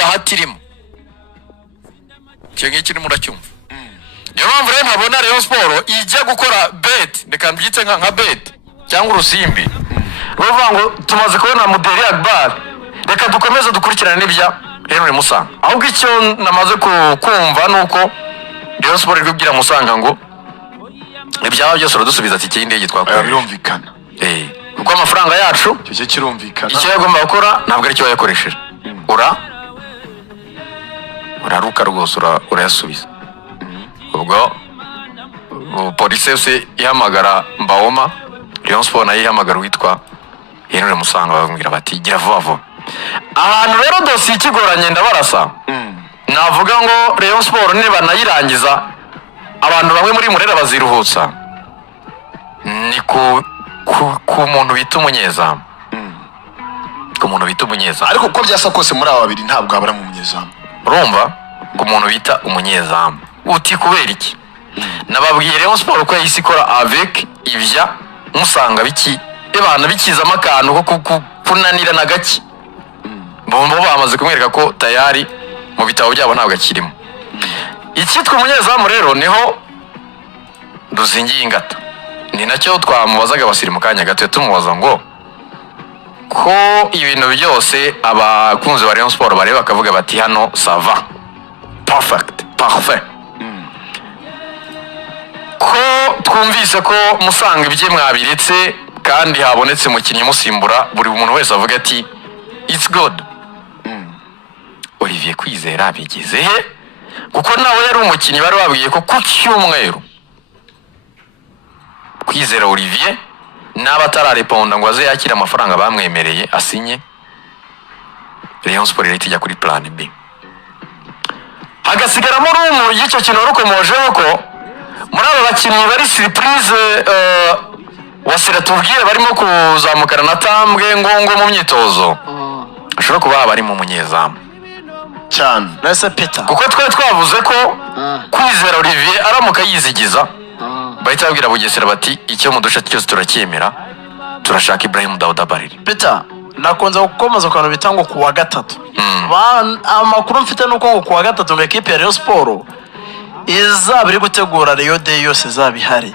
bahati irimo cyo ngiki ni muracyumva niyo mpamvu rero ntabona Rayon Sport ijya gukora bet reka mbyite nka bet cyangwa urusimbi ruvuga ngo tumaze kubona Mudeli Akbar reka dukomeze dukurikirane n'ibya Henry Musanga ahubwo icyo namaze kumva nuko Rayon Sport iri kubwira Musanga ngo ibyaba byose uradusubiza ati ikindi gitwakora birumvikana kuko amafaranga yacu cyo kirumvikana icyo yagomba gukora ntabwo ari cyo yakoresheje uraruka rwose urayasubiza ubwo polisi yose ihamagara Mbawoma Rayon Sport nayo ihamagara witwa Henry Musanga babwira bati gira vuba vuba ahantu rero dosiye ikigoranye ndabarasa navuga ngo Rayon Sport niba nayirangiza abantu bamwe muri Murera baziruhutsa ni ku muntu bita umunyezamu ariko uko byasa kose muri aba babiri ntabwo habura mu munyezamu urumva ngo umuntu bita umunyezamu uti kubera iki nababwiye Rayon Sport ko yahise ikora avec ibya Musanga bana bikizamo akantu ko kunanira na gake bombo bamaze kumwereka ko tayari mu bitabo byabo ntabwo akirimo icyitwa umunyezamu rero niho duzingiye ingata ni nacyo twamubazaga abasiri mu kanya gato tumubaza ngo ko ibintu byose abakunzi ba Rayon Sport bareba bakavuga bati hano sava parfait ko twumvise ko Musanga ibye mwabiretse kandi habonetse umukinnyi musimbura buri muntu wese avuga ati it's good Olivier Kwizera bigeze he kuko nawe yari umukinnyi bari babwiye ko ku cyumweru Kwizera Olivier naba atarareponda ngo aze yakira amafaranga bamwemereye asinye Rayon Sport rero ijya kuri plan B hagasigaramo rumu y'icyo kintu rukomojeho ko muri abo bakinnyi bari surprise wasira tubwire barimo kuzamukana na tambwe ngongo mu myitozo ashobora kuba bari mu munyezamu cyane nase Peter kuko twavuze ko Kwizera Olivier aramuka yizigiza bahita babwira Bugesera bati icyo mudusha cyose turacyemera turashaka Ibrahim Daouda Bariri Peter nakonza gukomeza kantu bitango kuwa gatatu amakuru mfite nuko kuwa gatatu ngo equipe ya Rayon Sport izabiri gutegura Rayon Day yose zabihari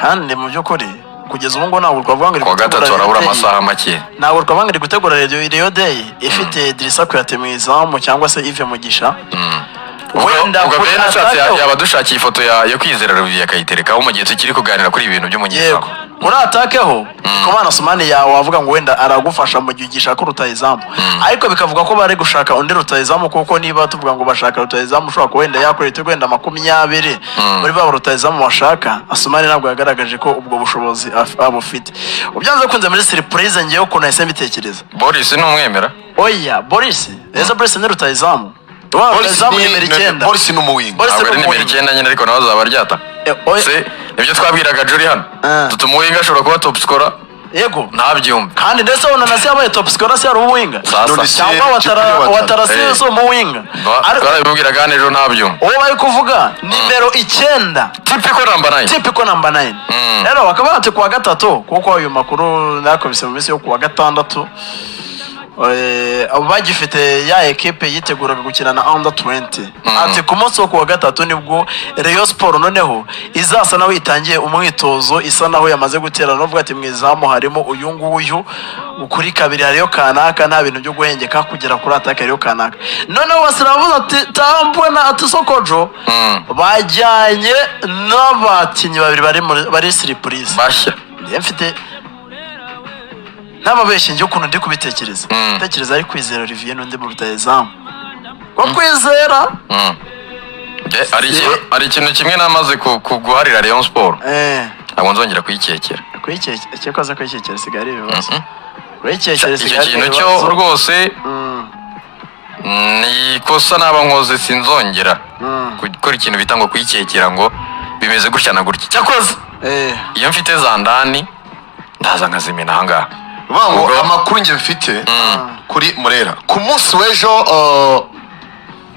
kandi mu byukuri kugeza ubu ngo ntabwo twavuga ngo kuwa gatatu arabura amasaha make ntabwo twavuga ngo gutegura Rayon Day ifite Idrissa Kuyate mu izamu cyangwa se Yves Mugisha wenda yaba dushakiye ifoto ya Kwizera Olivier akayiterekaho mu gihe tukiri kuganira kuri ibintu by'umunyezamu muri atakeho Komana Sumani yawe wavuga ngo wenda aragufasha mu gihe ugishaka rutayizamu ariko bikavuga ko bari gushaka undi rutayizamu kuko niba tuvuga ngo bashaka rutayizamu ushobora wenda yakorera wenda 20 muri ba rutayizamu bashaka Asumani ntabwo yagaragaje ko ubwo bushobozi abufite ubyanze kunze muri surprise ngiye uko nahise mbitekereza Boris ni umwemera oya Boris ni rutayizamu Boris n'umuwinga abari nimero 9 nyine ariko nawe zabaryata se nibyo twabwiraga Juri hano tutumuwinga ashobora kuba top scorer yego ntabyumve kandi ndetse Onanasi yabaye top scorer se ari umuwinga cyangwa watarasi so umuwinga ariko arabibwira kandi ejo ntabyumve uwo bari kuvuga nimero 9 typical number 9 rero bakaba bati kuwa gatatu kuko ayo makuru nakobise mu minsi yo kuwa gatandatu bagifite ya equipe yiteguraga gukina na under 20 ati ku munsi wo kuwa gatatu nibwo Rayon Sport noneho izasa nawe itangiye umwitozo isa naho yamaze gutera no vuga ati mwizamu harimo uyu nguyu ukuri kabiri hariyo kanaka nta bintu byo guhengeka kugera kuri ataka hariyo kanaka noneho wasiravuze ati tambwe na atusokojo bajyanye n'abakinyi babiri bari surprise bashya mfite n'ababeshye njye ukuntu ndi kubitekereza tekereza ari Kwizera Olivier n'undi mu rutayizamu ko Kwizera ari ikintu kimwe namaze kuguharira Rayon Sport ntabwo nzongera kuyikekera cyakoze kuyikekera sigari ibibazo icyo kintu cyo rwose ni ikosa naba nkoze sinzongera gukora ikintu bita ngo kuyikekera ngo bimeze gutya na gutya cyakoze iyo mfite za ndani ndaza nkazimena ahangaha bango amakuru nge mfite kuri Murera ku munsi w'ejo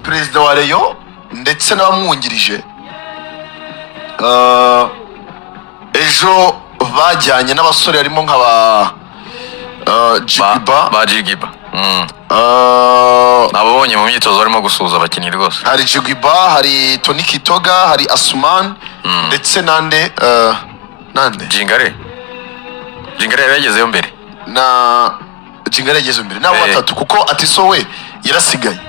perezida wa Rayon ndetse n'abamwungirije ejo bajyanye n'abasore harimo nk'aba Jigiba abo nababonye mu myitozo barimo gusuhuza abakinnyi rwose. hari Jigiba, hari Tony Kitoga, hari Asuman ndetse nande Jingare yagezeyo mbere na Jingare yagezeyo mbere nabo batatu kuko Atiso we yarasigaye.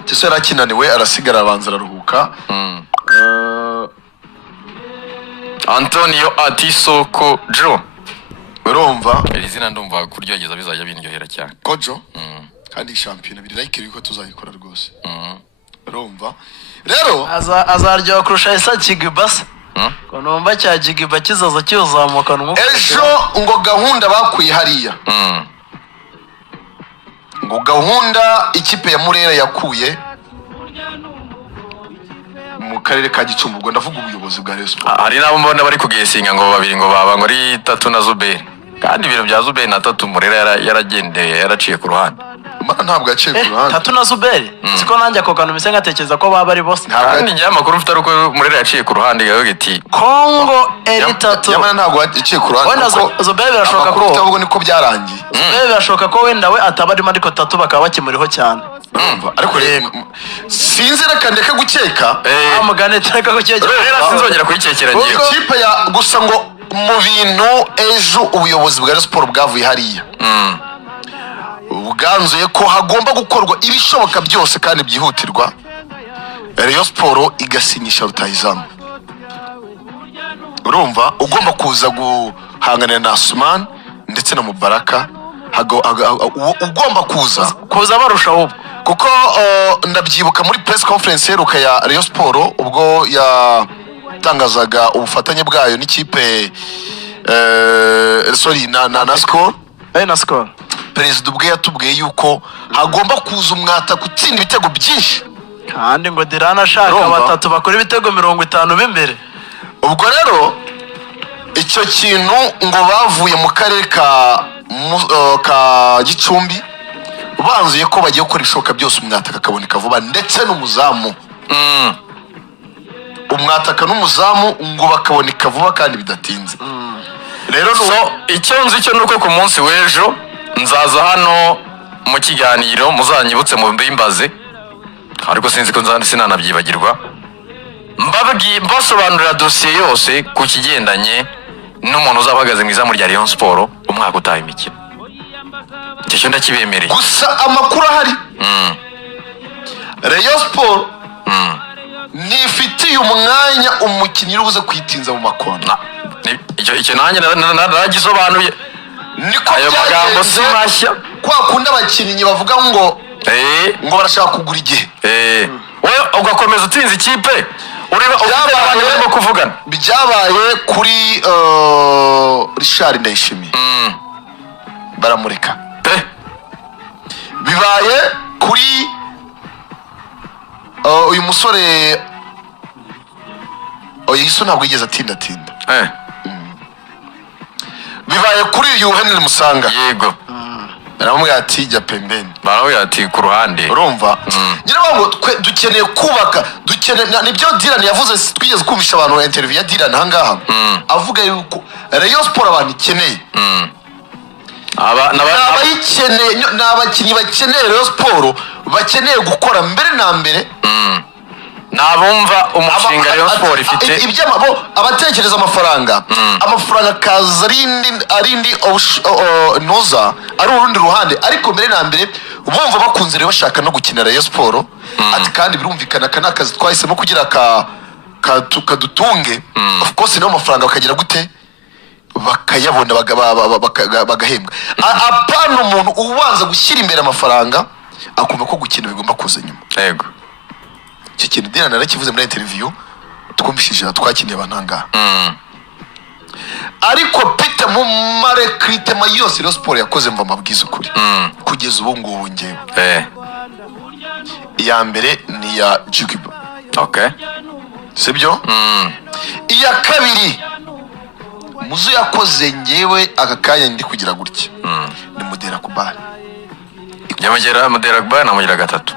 Atiso yarakinaniwe arasigara abanza araruhuka. Antonio Atiso Kojo, urumva iri zina ndumva kuryogeza bizajya binyohera cyane. Kojo kandi shampiyona birirayikiri ko tuzayikora rwose. Urumva rero azaryoha kurusha Isa Jigibasa ko numva cya Jigiba kizaza cyuzamukana umwuka. Ejo ngo gahunda bakuye hariya ngo gahunda ikipe ya Murera yakuye mu karere ka Gicumbi, ubwo ndavuga ubuyobozi bwa Rayon Sports. Hari nabo mbona bari kugesinga ngo babiri ngo baba ngo ari Tatu na Zuberi, kandi ibintu bya Zuberi na Tatu Murera yaragendeye yaraciye ku ruhande. Ntabwo yaciye ku ruhande. Tatu na Zuberi siko nanjye ako kantu mise ngatekereza ko baba ari bose. Kandi njye amakuru mfite uko Murera yaciye ku ruhande gaho giti Kongo eri Tatu yamana ntabwo yaciye ku ruhande. Wenda Zuberi birashoboka ko ahubwo niko byarangiye. Zuberi birashoboka ko wenda we ataba arimo ariko Tatu bakaba bakimuriho cyane. Ariko sinzi reka ndeke gukeka amugane tureka gukeka Murera sinzongera kuyicekera ngiye. Ikipe ya gusa ngo mu bintu ejo ubuyobozi bwa Rayon Sports bwavuye hariya bwanzuye ko hagomba gukorwa ibishoboka byose kandi byihutirwa Rayon Sports igasinyisha rutahizamu. Urumva ugomba kuza guhanganira na Asuman ndetse na Mubaraka, ugomba kuza barusha ahubwo kuko ndabyibuka muri press conference heruka ya Rayon Sports ubwo yatangazaga ubufatanye bwayo n'ikipe na Skol. Perezida ubwe yatubwiye yuko hagomba kuza umwata gutsinda ibitego byinshi, kandi ngo Dirana ashaka batatu bakora ibitego 50 b'imbere. Ubwo rero icyo kintu ngo bavuye mu karere ka Gicumbi banzuye ko bagiye gukora ishoka byose umwataka akaboneka vuba ndetse n'umuzamu. Umwataka n'umuzamu ngo bakaboneka vuba kandi bidatinze. Rero icyo nzi cyo nuko ku munsi w'ejo nzaza hano mu kiganiro muzanyibutse mu mbimbaze, ariko sinzi ko sinanabyibagirwa, mbasobanurira dosiye yose ku kigendanye n'umuntu uzabahagaze mu izamu rya Rayon Sports umwaka utaha imikino. Icyo ndakibemereye. Gusa amakuru ahari Rayon Sports nifitiye umwanya umukinnyi ubuze kwitinza mu makona. Icyo nanjye naragisobanuye. Niko ayo magambo si mashya. Kwa kundi abakinnyi bavuga ngo barashaka kugura igihe. Wowe ugakomeza utinze ikipe urimo kuvugana. Byabaye kuri Richard Ndayishimiye baramureka. Bibaye kuri uyu musore Yesu ntabwo yigeze atinda. Bibaye kuri uyu Henry Musanga. Yego. Baramubwira ati jya pembeni. Baramubwira ati ku ruhande. Urumva? Nyirabango dukeneye kubaka, nibyo Dylan yavuze, twigeze kumvisha abantu na interview ya Dylan ahangaha. Avuga yuko Rayon Sports abantu ikeneye. N'abakinnyi bakeneye Rayon Sports bakeneye gukora mbere na mbere. Nabumva umushinga Rayon Sports ifite abatekereza amafaranga akaza arindi noza ari urundi ruhande, ariko mbere na mbere bumva bakunze rero bashaka no gukina Rayon Sports. Ati kandi birumvikana aka nakazi twahisemo kugira kadutunge. Of course niyo mafaranga bakagira gute bakayabona bagahembwa. Apana umuntu ubanza gushyira imbere amafaranga akumva ko gukina bigomba kuza nyuma. Yego. Icyo kintu Dylan narakivuze muri interview twumvishije twakiniye abananga. Ariko Peter mu marekritema yose Rayon Sports yakoze mva mabwiza ukuri kugeza ubu ngubu ngewe. Iya mbere ni ya Jigiba. Okay. Sibyo? Iya kabiri muzo yakoze ngewe aka kanya ndi kugira gutya. Ni Mudera Kubali. Yamugera Mudera Kubali namugira gatatu.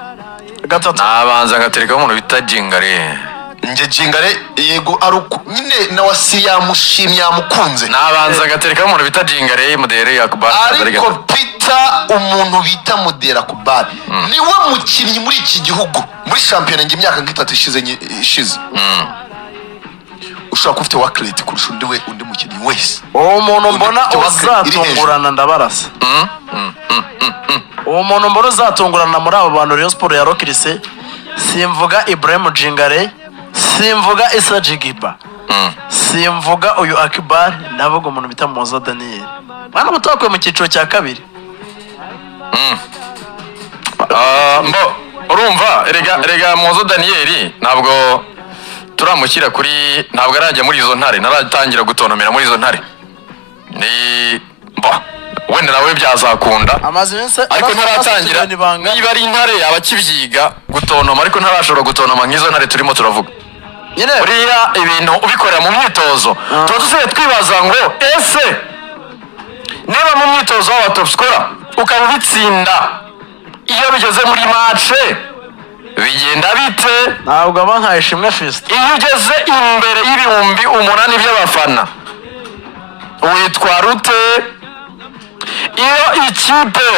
Nabanza ngatereka umuntu bita Jingare. nge Jingare yego aruko nyine na wasi yamushimye yamukunze nabanza agatereka umuntu bita Jingare Mudere Yakubari ariko Peter umuntu bita Mudere Yakubari niwe mukinnyi muri iki gihugu muri shampiyona nge imyaka nk'itatu ishize ushaka ufite workload kurusha undi mukinnyi wese uwo muntu mbona uzatungurana ndabarasa uwo muntu mbona uzatungurana muri abo bantu Rayon Sport yarokirise simvuga Ibrahim Jingare simvuga Issa Jigiba simvuga uyu Akibar ndavuga umuntu bita Moza Daniel mwana mutokwe mu cyiciro cya kabiri mbo urumva erega Moza Daniel ntabwo turamukira kuri ntabwo arajya muri izo ntare naratangira gutontomera muri izo ntare ni mbo wenda nawe byazakunda ariko ntaratangira niba ari intare abakibyiga gutontoma ariko ntarashobora gutontoma nk'izo ntare turimo turavuga buriya ibintu ubikorera mu myitozo tuba dusigaye twibaza ngo ese niba mu myitozo w'aba top scorer ukaba ubitsinda iyo bigeze muri mace bigenda bite ntabwo aba nka Ishimwe Fiston iyo ugeze imbere y'ibihumbi 8 by'abafana witwara ute iyo ikipe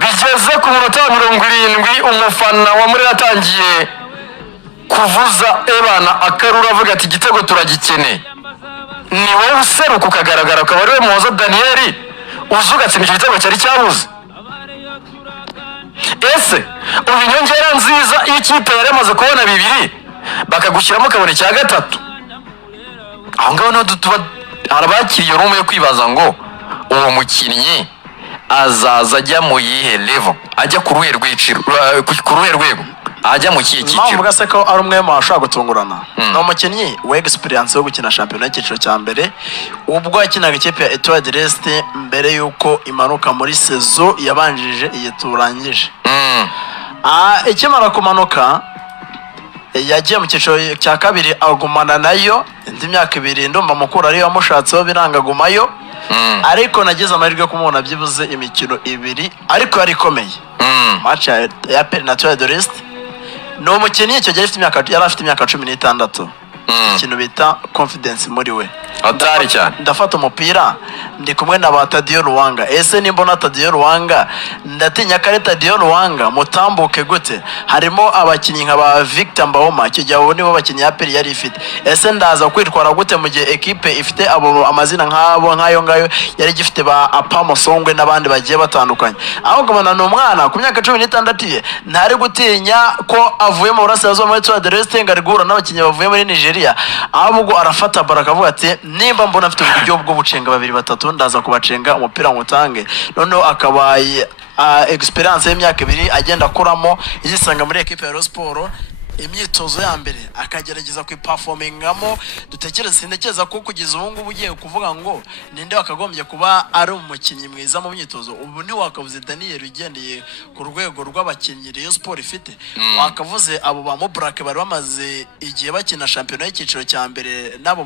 bigeze ku munota wa 70 umufana wa muri yatangiye kuvuza ebana akarura avuga ati igitego turagikeneye ni wowe useruka ukagaragara ukaba ari we Moza Daniel uzugatse icyo gitego cyari cyabuze ese ubu inyongera nziza iyo ikipe yari amaze kubona 2 bakagushyiramo ukabona icya gatatu aho ngaho niho tuba harabakiriye rumu yo kwibaza ngo uwo mukinnyi azaza ajya mu yihe level ajya ku ruhe rwego ajya mu kihe cyiciro mvuga se ko ari umwe mu bashaka gutungurana no mukinnyi we experience yo gukina shampiyona y'ikiciro cya mbere ubwo yakinaga ikipe ya Etoile de l'Est mbere yuko imanuka muri saison yabanjije iyi turangije ikimara kumanuka yagiye mu cyiciro cya kabiri agumana nayo indi myaka 2 ndumva mukuru ari yamushatseho birangagumayo ariko nagize amahirwe yo kumubona byibuze imikino 2 ariko yari ikomeye match ya Etoile de l'Est no umukinnyi icyo gihe yari afite imyaka 16 ikintu bita confidence muri we atari cyane ndafata umupira ndi kumwe na Tadio Ruwanga ese nimbona Tadio Ruwanga ndatinya kare Tadio Ruwanga mutambuke gute harimo abakinnyi nka ba Victor Mbahoma icyo gihe abo nibo bakinnyi ya Peri yari ifite ese ndaza kwitwara gute mu gihe equipe ifite abo amazina nk'ayo ngayo yari gifite ba Apamo Songwe n'abandi bagiye batandukanye aho gumana n'umwana ku myaka 16 ye ntari gutinya ko avuye mu burasirazuba muri Etoile de l'Est ngari guhura n'abakinnyi bavuye muri Nigeria ahubwo arafata baraka avuga ati nimba mbona afite uburyo bwo bucenga 2-3 ndaza kubacenga umupira ngutange noneho akabaye experience y'imyaka 2 agenda akuramo yisanga muri equipe ya Rayon Sport imyitozo ya mbere akagerageza kwiperformingamo sindekeza ko kugeza ubu ngubu ugiye kuvuga ngo ninde wakagombye kuba ari umukinnyi mwiza mu myitozo ubu ni wakavuze Daniel ugendeye ku rwego rw'abakinnyi Rayon Sport ifite wakavuze abo ba Mubrake bari bamaze igihe bakina shampiyona y'ikiciro cya mbere nabo